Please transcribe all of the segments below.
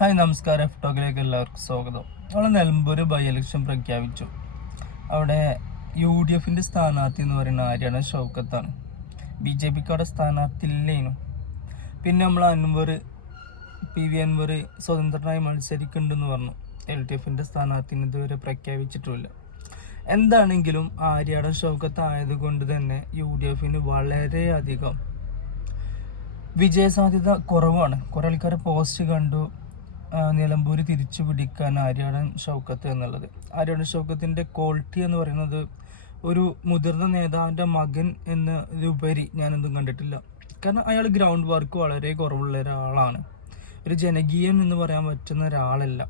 Hi നമസ്കാരം. എഫ്ടോക്കിലേക്ക് എല്ലാവർക്കും സ്വാഗതം. നമ്മൾ നിലമ്പൂർ ബൈ ഇലക്ഷൻ പ്രഖ്യാപിച്ചു. അവിടെ UDF സ്ഥാനാർത്ഥി എന്ന് പറയുന്ന ആര്യാടൻ ഷൗക്കത്താണ്. BJPക്ക് അവിടെ സ്ഥാനാർത്ഥി ഇല്ലേനു. പിന്നെ നമ്മൾ PV അൻവർ സ്വതന്ത്രനായി മത്സരിക്കുന്നുണ്ടെന്ന് പറഞ്ഞു. LDF സ്ഥാനാർത്ഥിന് ഇതുവരെ പ്രഖ്യാപിച്ചിട്ടുമില്ല. എന്താണെങ്കിലും ആര്യാടൻ ഷൗക്കത്ത് ആയതുകൊണ്ട് തന്നെ UDF വളരെയധികം വിജയസാധ്യത കുറവാണ്. കുറേ ആൾക്കാർ പോസ്റ്റ് കണ്ടു നിലമ്പൂർ തിരിച്ചു പിടിക്കാൻ ആര്യാടൻ ഷൗക്കത്ത് എന്നുള്ളത്. ആര്യാടൻ ഷൗക്കത്തിൻ്റെ ക്വാളിറ്റി എന്ന് പറയുന്നത് ഒരു മുതിർന്ന നേതാവിൻ്റെ മകൻ എന്നതിലുപരി ഞാനൊന്നും കണ്ടിട്ടില്ല. കാരണം അയാൾ ഗ്രൗണ്ട് വർക്ക് വളരെ കുറവുള്ള ഒരാളാണ്. ഒരു ജനകീയൻ എന്ന് പറയാൻ പറ്റുന്ന ഒരാളല്ല.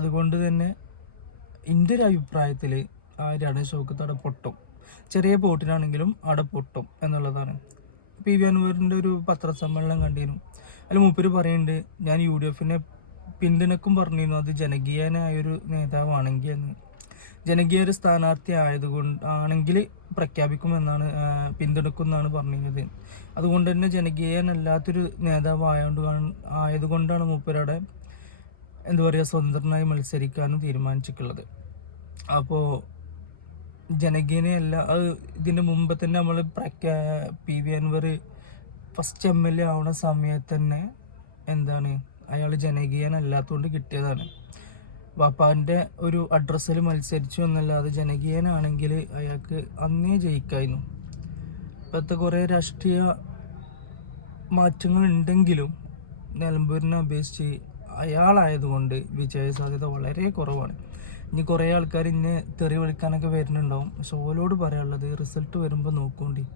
അതുകൊണ്ട് തന്നെ എൻ്റെ ഒരു അഭിപ്രായത്തിൽ ആര്യാടൻ ഷൗക്കത്ത് അവിടെ പൊട്ടും. ചെറിയ പോട്ടിനാണെങ്കിലും അവിടെ പൊട്ടും എന്നുള്ളതാണ്. PV അൻവറിൻ്റെ ഒരു പത്രസമ്മേളനം കണ്ടിരുന്നു. അതിൽ മൂപ്പര് പറയുന്നുണ്ട്, ഞാൻ UDF പിന്തുണക്കും പറഞ്ഞിരുന്നു. അത് ജനകീയനായൊരു നേതാവാണെങ്കിൽ എന്ന്. ജനകീയ ഒരു സ്ഥാനാർത്ഥി ആണെങ്കിൽ പ്രഖ്യാപിക്കുമെന്നാണ്, പിന്തുണക്കുമെന്നാണ് പറഞ്ഞിരുന്നത്. അതുകൊണ്ട് തന്നെ ജനകീയനല്ലാത്തൊരു നേതാവ് ആയതുകൊണ്ടാണ് മൂപ്പരവിടെ സ്വതന്ത്രനായി മത്സരിക്കാനും തീരുമാനിച്ചിട്ടുള്ളത്. അപ്പോൾ ജനകീയനയല്ല. അത് ഇതിൻ്റെ മുമ്പ് തന്നെ നമ്മൾ PV അൻവർ ഫസ്റ്റ് MLA ആവുന്ന സമയത്ത് തന്നെ അയാൾ ജനകീയനല്ലാത്തതുകൊണ്ട് കിട്ടിയതാണ്. വാപ്പാൻ്റെ ഒരു അഡ്രസ്സിൽ മത്സരിച്ചു എന്നല്ലാതെ ജനകീയനാണെങ്കിൽ അയാൾക്ക് അന്നേ ജയിക്കായിരുന്നു. ഇപ്പോഴത്തെ കുറേ രാഷ്ട്രീയ മാറ്റങ്ങൾ ഉണ്ടെങ്കിലും നിലമ്പൂരിനെ അപേക്ഷിച്ച് അയാളായതുകൊണ്ട് വിജയസാധ്യത വളരെ കുറവാണ്. ഇനി കുറേ ആൾക്കാർ തെറി വിളിക്കാനൊക്കെ വരുന്നുണ്ടാവും. പക്ഷെ ഓലോട് പറയാനുള്ളത് റിസൾട്ട് വരുമ്പോൾ നോക്കോണ്ടി.